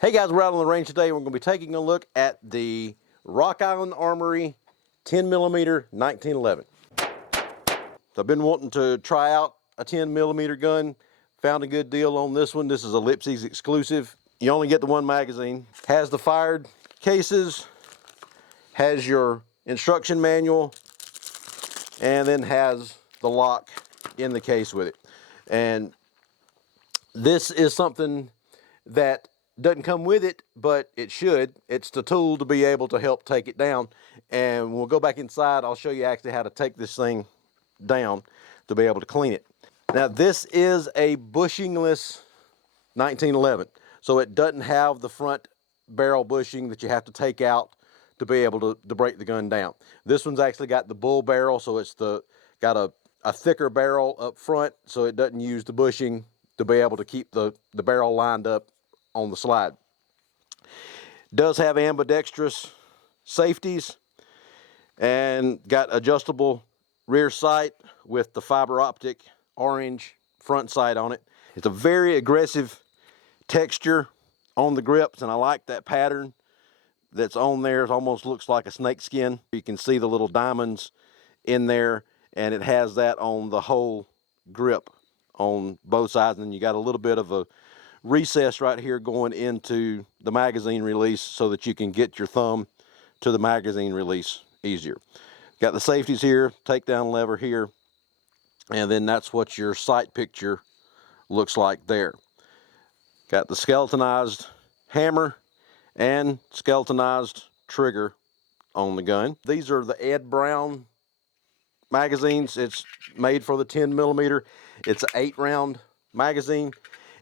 Hey guys, we're out on the range today. We're going to be taking a look at the Rock Island Armory 10mm 1911. So I've been wanting to try out a 10mm gun. Found a good deal on this one. This is a Lipsy's exclusive. You only get the one magazine. Has the fired cases, has your instruction manual, and then has the lock in the case with it. And this is something that doesn't come with it, but it should. It's the tool to be able to help take it down. And we'll go back inside. I'll show you actually how to take this thing down to be able to clean it. Now this is a bushingless 1911, so it doesn't have the front barrel bushing that you have to take out to be able to break the gun down. This one's actually got the bull barrel, so it's got a thicker barrel up front, so it doesn't use the bushing to be able to keep the barrel lined up on the slide. Does have ambidextrous safeties and got adjustable rear sight with the fiber optic orange front sight on it. It's a very aggressive texture on the grips, and I like that pattern that's on there. It almost looks like a snake skin. You can see the little diamonds in there, and it has that on the whole grip on both sides. And you got a little bit of a recess right here going into the magazine release so that you can get your thumb to the magazine release easier. Got the safeties here, takedown lever here, and then that's what your sight picture looks like there. Got the skeletonized hammer and skeletonized trigger on the gun. These are the Ed Brown magazines. It's made for the 10mm. It's an 8-round magazine,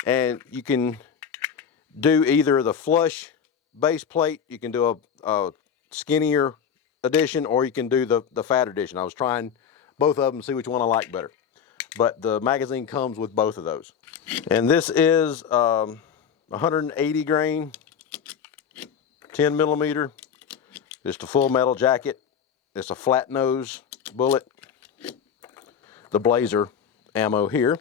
and you can do either the flush base plate, you can do a skinnier edition, or you can do the fat edition. I was trying both of them to see which one I like better, but the magazine comes with both of those. And this is 180 grain 10mm. It's the full metal jacket. It's a flat nose bullet. The Blazer ammo here.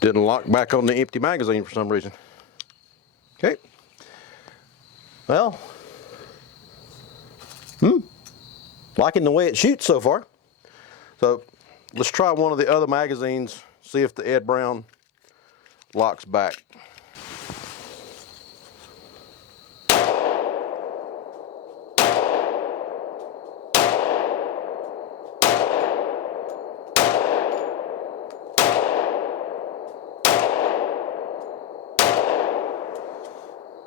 Didn't lock back on the empty magazine for some reason. Okay. Well, liking the way it shoots so far. So let's try one of the other magazines, see if the Ed Brown locks back.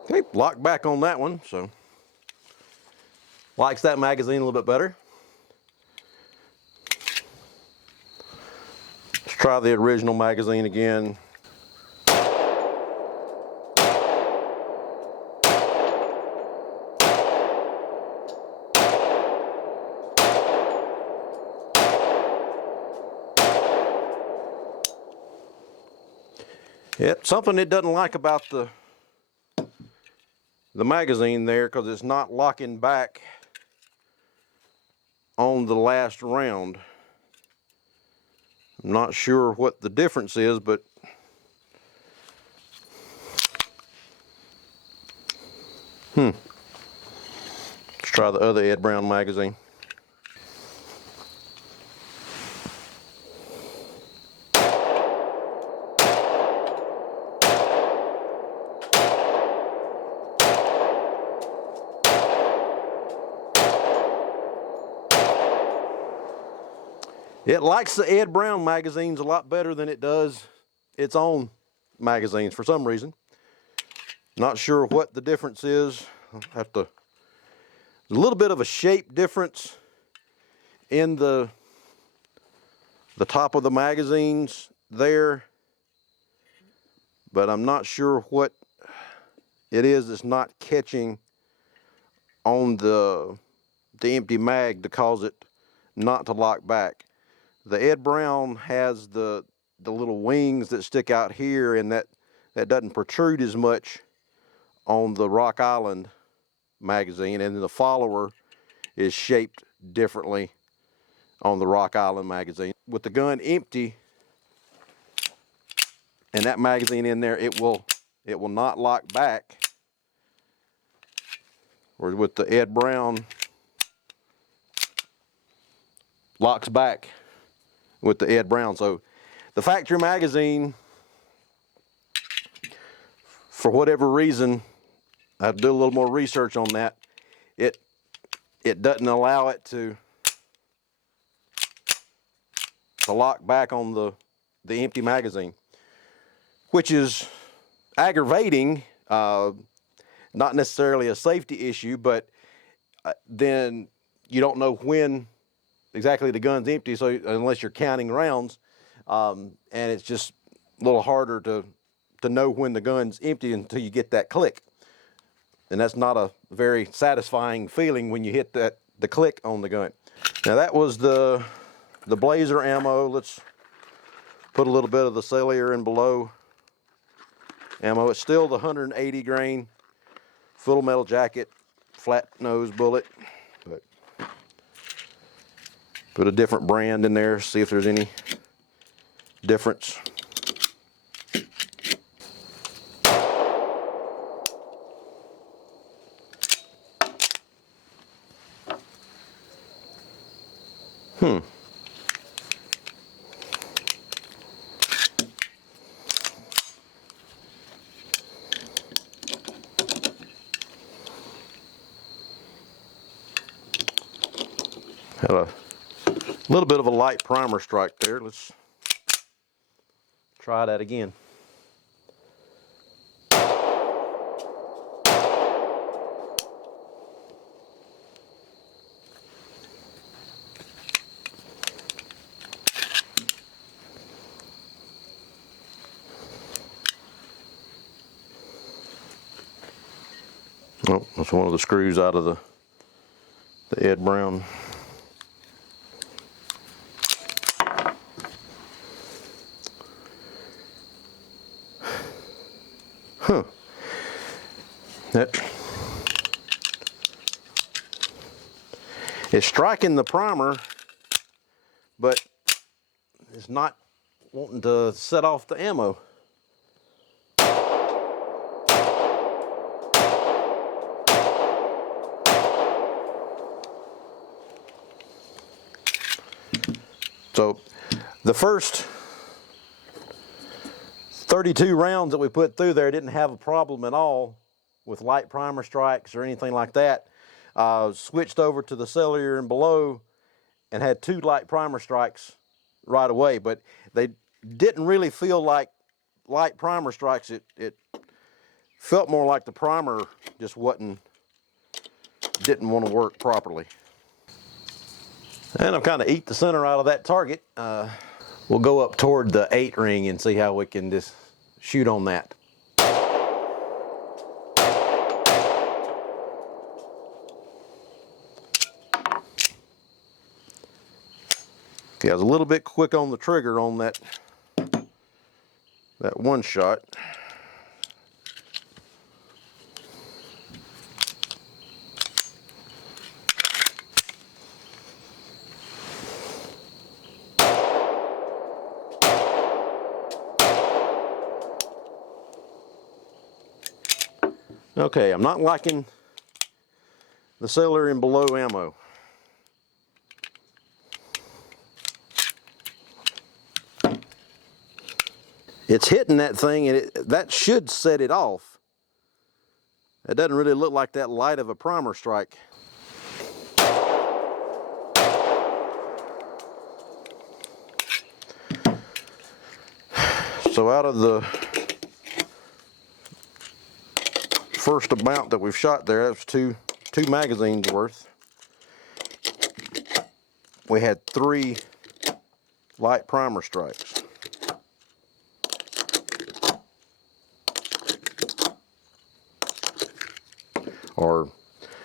Okay, lock back on that one, so likes that magazine a little bit better. Let's try the original magazine again. Yep, something it doesn't like about the magazine there, because it's not locking back on the last round. I'm not sure what the difference is, but let's try the other Ed Brown magazine. It likes the Ed Brown magazines a lot better than it does its own magazines for some reason. Not sure what the difference is. I'll have to a little bit of a shape difference in the top of the magazines there, but I'm not sure what it is that's not catching on the empty mag to cause it not to lock back. The Ed Brown has the little wings that stick out here, and that doesn't protrude as much on the Rock Island magazine, and then the follower is shaped differently on the Rock Island magazine. With the gun empty and that magazine in there, it will not lock back. Or with the Ed Brown, locks back with the Ed Brown. So the factory magazine, for whatever reason, I have to do a little more research on that. It doesn't allow it to lock back on the empty magazine, which is aggravating. Not necessarily a safety issue, but then you don't know when exactly the gun's empty, so unless you're counting rounds, and it's just a little harder to know when the gun's empty until you get that click. And that's not a very satisfying feeling when you hit the click on the gun. Now that was the Blazer ammo. Let's put a little bit of the Sellier and Bellot ammo. It's still the 180 grain full metal jacket, flat nose bullet, but put a different brand in there, see if there's any difference. Had a little bit of a light primer strike there. Let's try that again. Oh, that's one of the screws out of the Ed Brown. Huh. It's striking the primer, but it's not wanting to set off the ammo. So the first 32 rounds that we put through there didn't have a problem at all with light primer strikes or anything like that. Switched over to the Sellier and Bellot and had 2 light primer strikes right away, but they didn't really feel like light primer strikes. It felt more like the primer just didn't want to work properly. And I've kind of eat the center out of that target. We'll go up toward the 8 ring and see how we can just shoot on that. Okay, I was a little bit quick on the trigger on that one shot. Okay, I'm not liking the Sellier and Bellot ammo. It's hitting that thing, and that should set it off. It doesn't really look like that light of a primer strike. So out of the first amount that we've shot there, that's 2 2 magazines worth. We had 3 light primer strikes. Or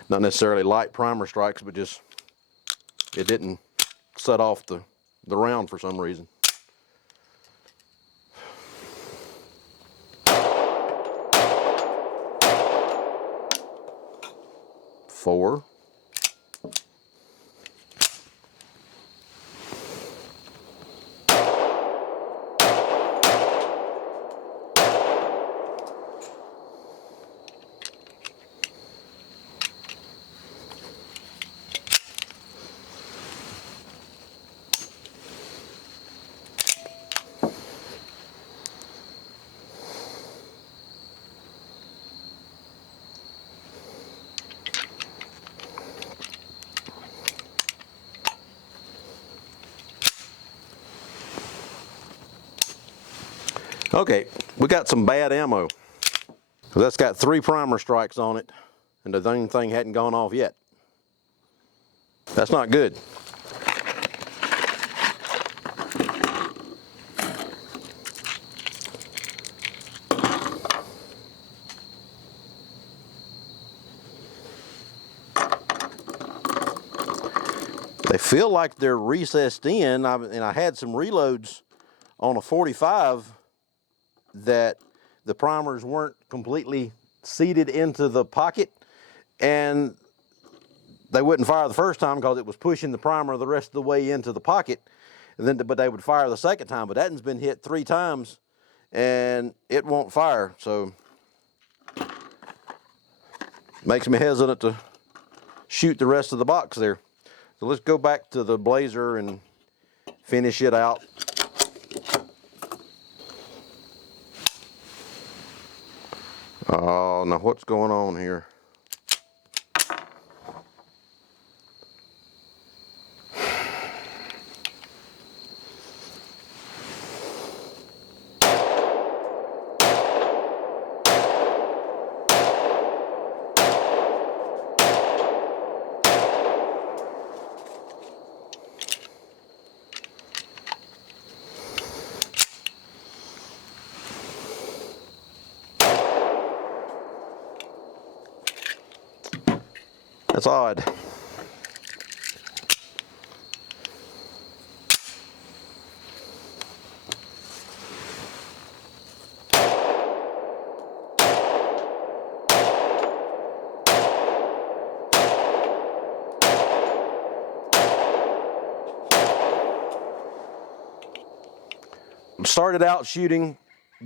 not necessarily light primer strikes, but just it didn't set off the round for some reason. Four. Okay, we got some bad ammo. That's got 3 primer strikes on it, and the dang thing hadn't gone off yet. That's not good. They feel like they're recessed in, and I had some reloads on a 45 that the primers weren't completely seated into the pocket, and they wouldn't fire the first time because it was pushing the primer the rest of the way into the pocket, and then but they would fire the second time. But that one's been hit 3 times and it won't fire, so makes me hesitant to shoot the rest of the box there. So let's go back to the Blazer and finish it out. Oh, now what's going on here? That's odd. Started out shooting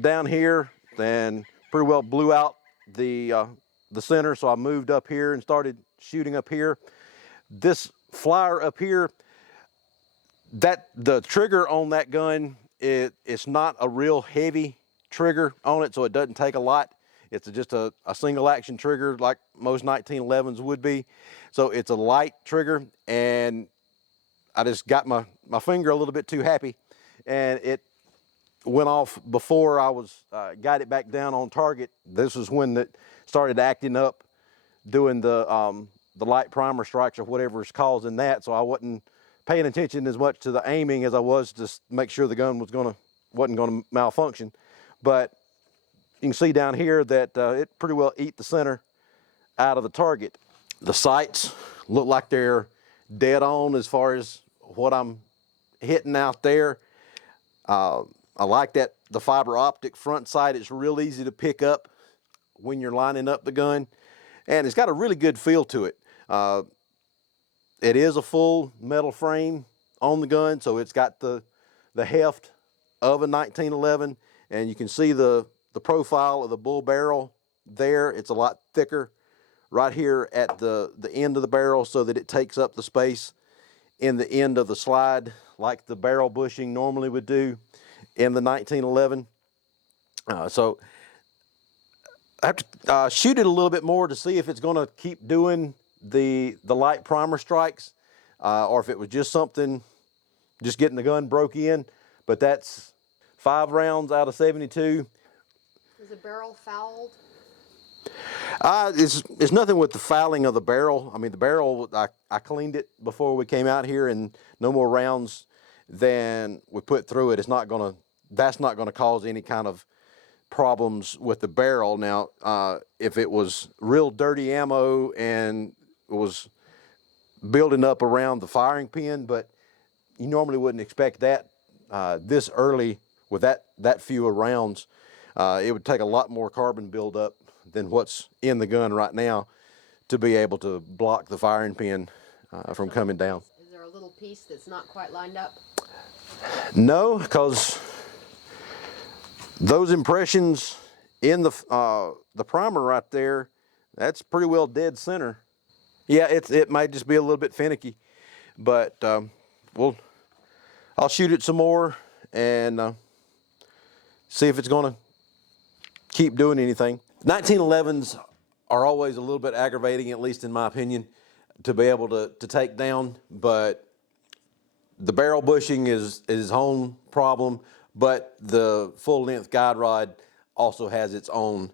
down here and pretty well blew out the center, so I moved up here and started shooting up here. This flyer up here, the trigger on that gun, it's not a real heavy trigger on it, so it doesn't take a lot. It's just a single action trigger like most 1911s would be. So it's a light trigger, and I just got my finger a little bit too happy, and it went off before I was got it back down on target. This is when it started acting up, doing the light primer strikes or whatever's causing that. So I wasn't paying attention as much to the aiming as I was to make sure the gun wasn't gonna malfunction. But you can see down here that it pretty well eat the center out of the target. The sights look like they're dead on as far as what I'm hitting out there. I like that the fiber optic front sight. It's real easy to pick up when you're lining up the gun, and it's got a really good feel to it. It is a full metal frame on the gun, so it's got the heft of a 1911, and you can see the profile of the bull barrel there. It's a lot thicker right here at the end of the barrel, so that it takes up the space in the end of the slide like the barrel bushing normally would do in the 1911. So I have to shoot it a little bit more to see if it's going to keep doing the light primer strikes, or if it was just something, just getting the gun broke in. But that's 5 rounds out of 72. Is the barrel fouled? It's nothing with the fouling of the barrel. I mean, the barrel, I cleaned it before we came out here, and no more rounds than we put through it. That's not gonna cause any kind of problems with the barrel. Now, if it was real dirty ammo and it was building up around the firing pin, but you normally wouldn't expect that this early with that few of rounds. It would take a lot more carbon buildup than what's in the gun right now to be able to block the firing pin from coming down. Is there a little piece that's not quite lined up? No, because those impressions in the primer right there, that's pretty well dead center. Yeah, it might just be a little bit finicky, but I'll shoot it some more and see if it's gonna keep doing anything. 1911s are always a little bit aggravating, at least in my opinion, to be able to take down, but the barrel bushing is its own problem, but the full length guide rod also has its own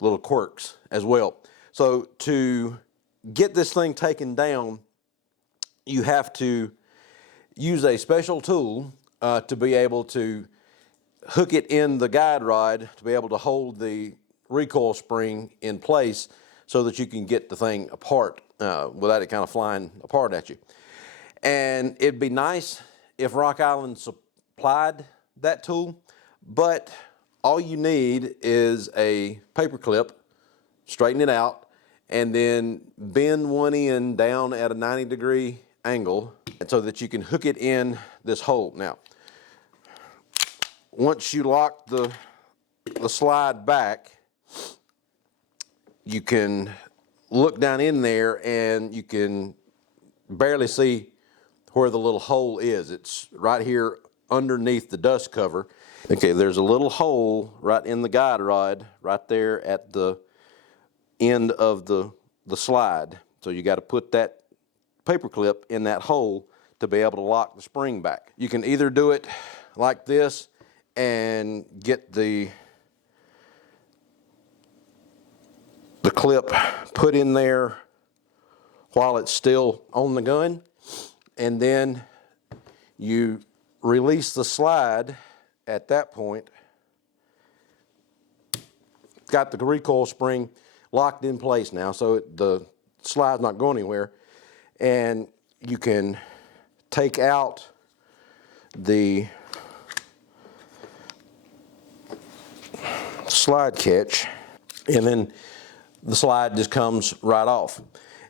little quirks as well. So to get this thing taken down, you have to use a special tool to be able to hook it in the guide rod to be able to hold the recoil spring in place so that you can get the thing apart without it kind of flying apart at you. And it'd be nice if Rock Island supplied that tool, but all you need is a paper clip, straighten it out, and then bend one end down at a 90-degree angle so that you can hook it in this hole. Now, once you lock the slide back, you can look down in there and you can barely see where the little hole is. It's right here underneath the dust cover. Okay, there's a little hole right in the guide rod right there at the end of the slide. So you got to put that paper clip in that hole to be able to lock the spring back. You can either do it like this and get the clip put in there while it's still on the gun, and then you release the slide at that point. Got the recoil spring locked in place now, so the slide's not going anywhere, and you can take out the slide catch, and then the slide just comes right off.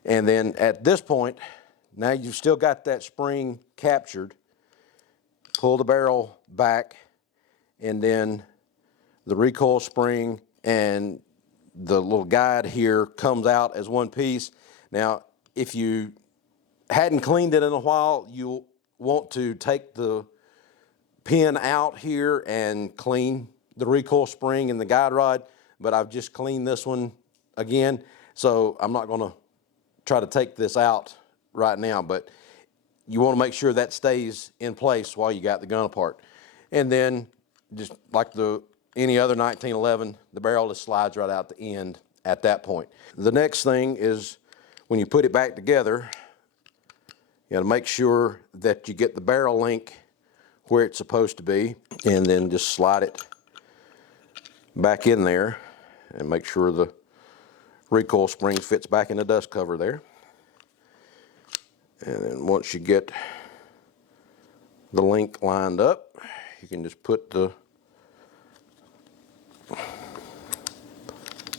And then at this point, now you've still got that spring captured. Pull the barrel back, and then the recoil spring and the little guide here comes out as one piece. Now, if you hadn't cleaned it in a while, you'll want to take the pin out here and clean the recoil spring and the guide rod, but I've just cleaned this one again, so I'm not gonna try to take this out right now, but you wanna make sure that stays in place while you got the gun apart. And then, just like any other 1911, the barrel just slides right out the end at that point. The next thing is when you put it back together, you gotta make sure that you get the barrel link where it's supposed to be, and then just slide it back in there and make sure the recoil spring fits back in the dust cover there. And then once you get the link lined up, you can just put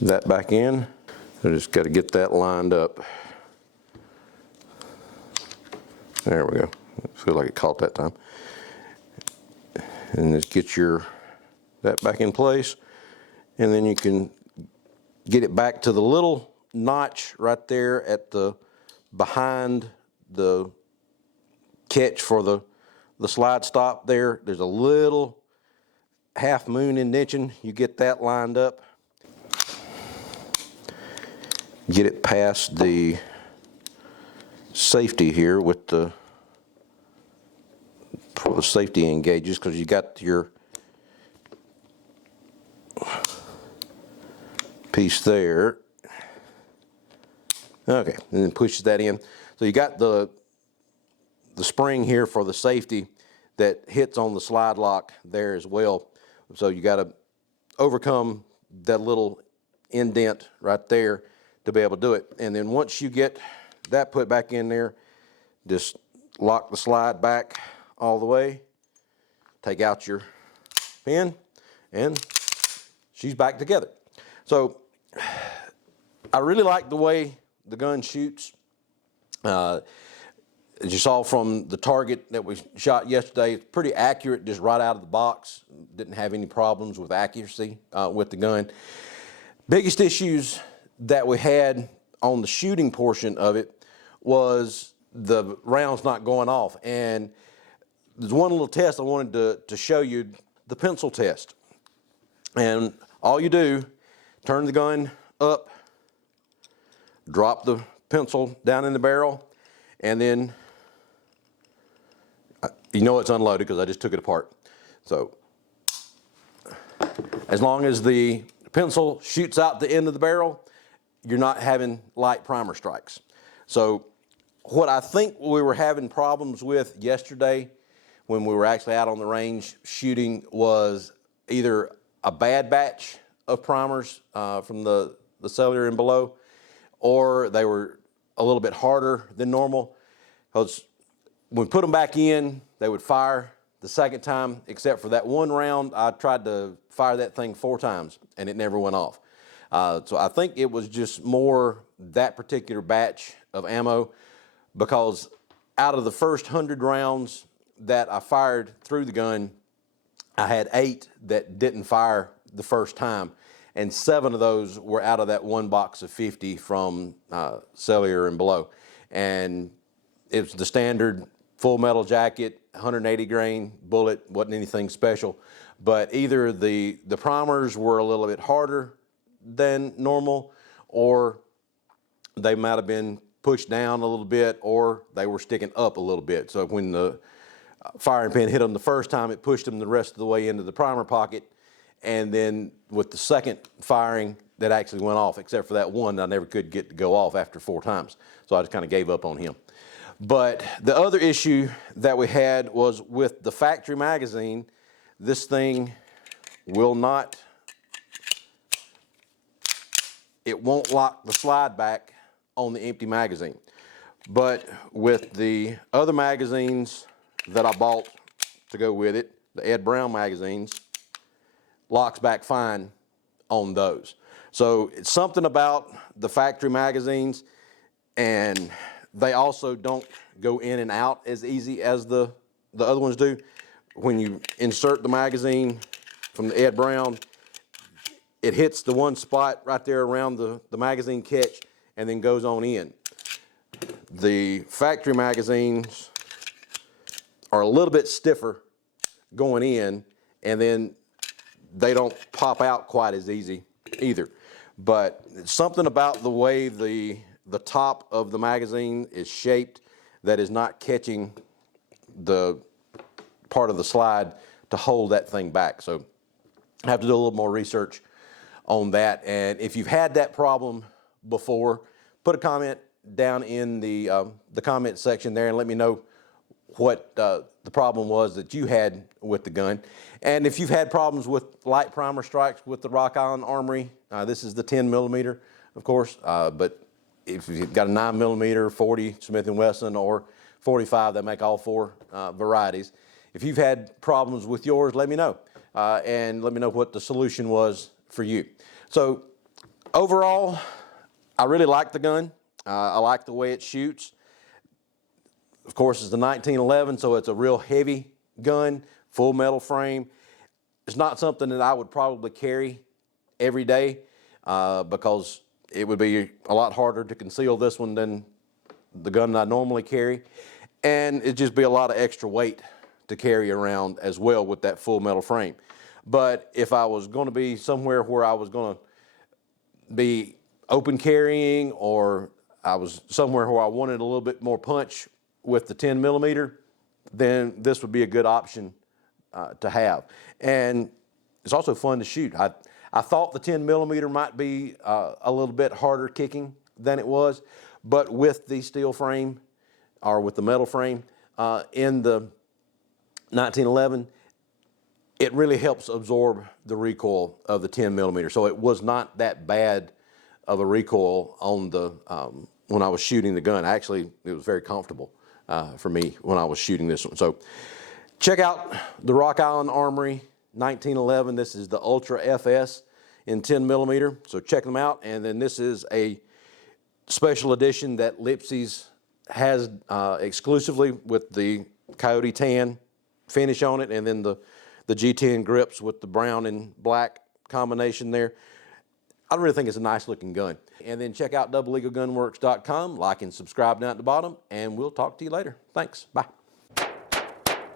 that back in. I just got to get that lined up. There we go. I feel like it caught that time. And just get that back in place, and then you can get it back to the little notch right there at the behind the catch for the slide stop there. There's a little half moon indentation. You get that lined up. Get it past the safety here with the safety engages, because you got your piece there, Okay, and then pushes that in. So you got the spring here for the safety that hits on the slide lock there as well. So you got to overcome that little indent right there to be able to do it. And then once you get that put back in there, just lock the slide back all the way, take out your pin, and she's back together. So I really like the way the gun shoots. As you saw from the target that we shot yesterday, it's pretty accurate just right out of the box. Didn't have any problems with accuracy with the gun. Biggest issues that we had on the shooting portion of it was the rounds not going off. And there's one little test I wanted to show you, the pencil test. And all you do, turn the gun up, drop the pencil down in the barrel, and then you know it's unloaded because I just took it apart. So as long as the pencil shoots out the end of the barrel, you're not having light primer strikes. So what I think we were having problems with yesterday when we were actually out on the range shooting was either a bad batch of primers from the Sellier and Bellot, or they were a little bit harder than normal. Because when we put them back in, they would fire the second time, except for that one round. I tried to fire that thing 4 times and it never went off. So I think it was just more that particular batch of ammo, because out of the first 100 rounds that I fired through the gun, I had 8 that didn't fire the first time, and 7 of those were out of that one box of 50 from Sellier and Bellot. And it was the standard full metal jacket, 180 grain bullet, wasn't anything special. But either the primers were a little bit harder than normal, or they might have been pushed down a little bit, or they were sticking up a little bit. So when the firing pin hit them the first time, it pushed them the rest of the way into the primer pocket. And then with the second firing, that actually went off, except for that one I never could get to go off after 4 times. So I just kind of gave up on him. But the other issue that we had was with the factory magazine. This thing will not, it won't lock the slide back on the empty magazine. But with the other magazines that I bought to go with it, the Ed Brown magazines, locks back fine on those. So it's something about the factory magazines, and they also don't go in and out as easy as the other ones do. When you insert the magazine from the Ed Brown, it hits the one spot right there around the magazine catch and then goes on in. The factory magazines are a little bit stiffer going in, and then they don't pop out quite as easy either. But it's something about the way the top of the magazine is shaped that is not catching the part of the slide to hold that thing back. So I have to do a little more research on that. And if you've had that problem before, put a comment down in the comment section there and let me know what the problem was that you had with the gun. And if you've had problems with light primer strikes with the Rock Island Armory, this is the 10 millimeter, of course, but if you've got a 9mm, 40 Smith & Wesson, or 45, they make all 4 varieties. If you've had problems with yours, let me know, and let me know what the solution was for you. So overall, I really like the gun. I like the way it shoots. Of course, it's the 1911, so it's a real heavy gun, full metal frame. It's not something that I would probably carry every day because it would be a lot harder to conceal this one than the gun I normally carry. And it'd just be a lot of extra weight to carry around as well with that full metal frame. But if I was going to be somewhere where I was going to be open carrying, or I was somewhere where I wanted a little bit more punch with the 10 millimeter, then this would be a good option to have. And it's also fun to shoot. I thought the 10 millimeter might be a little bit harder kicking than it was, but with the steel frame or with the metal frame in the 1911, it really helps absorb the recoil of the 10 millimeter. So it was not that bad of a recoil on the when I was shooting the gun. Actually, it was very comfortable for me when I was shooting this one. So check out the Rock Island Armory 1911. This is the Ultra FS in 10 millimeter. So check them out. And then this is a special edition that Lipsy's has exclusively with the Coyote tan finish on it, and then the G10 grips with the brown and black combination there. I really think it's a nice looking gun. And then check out doubleeaglegunworks.com, like and subscribe down at the bottom, and we'll talk to you later. Thanks. Bye.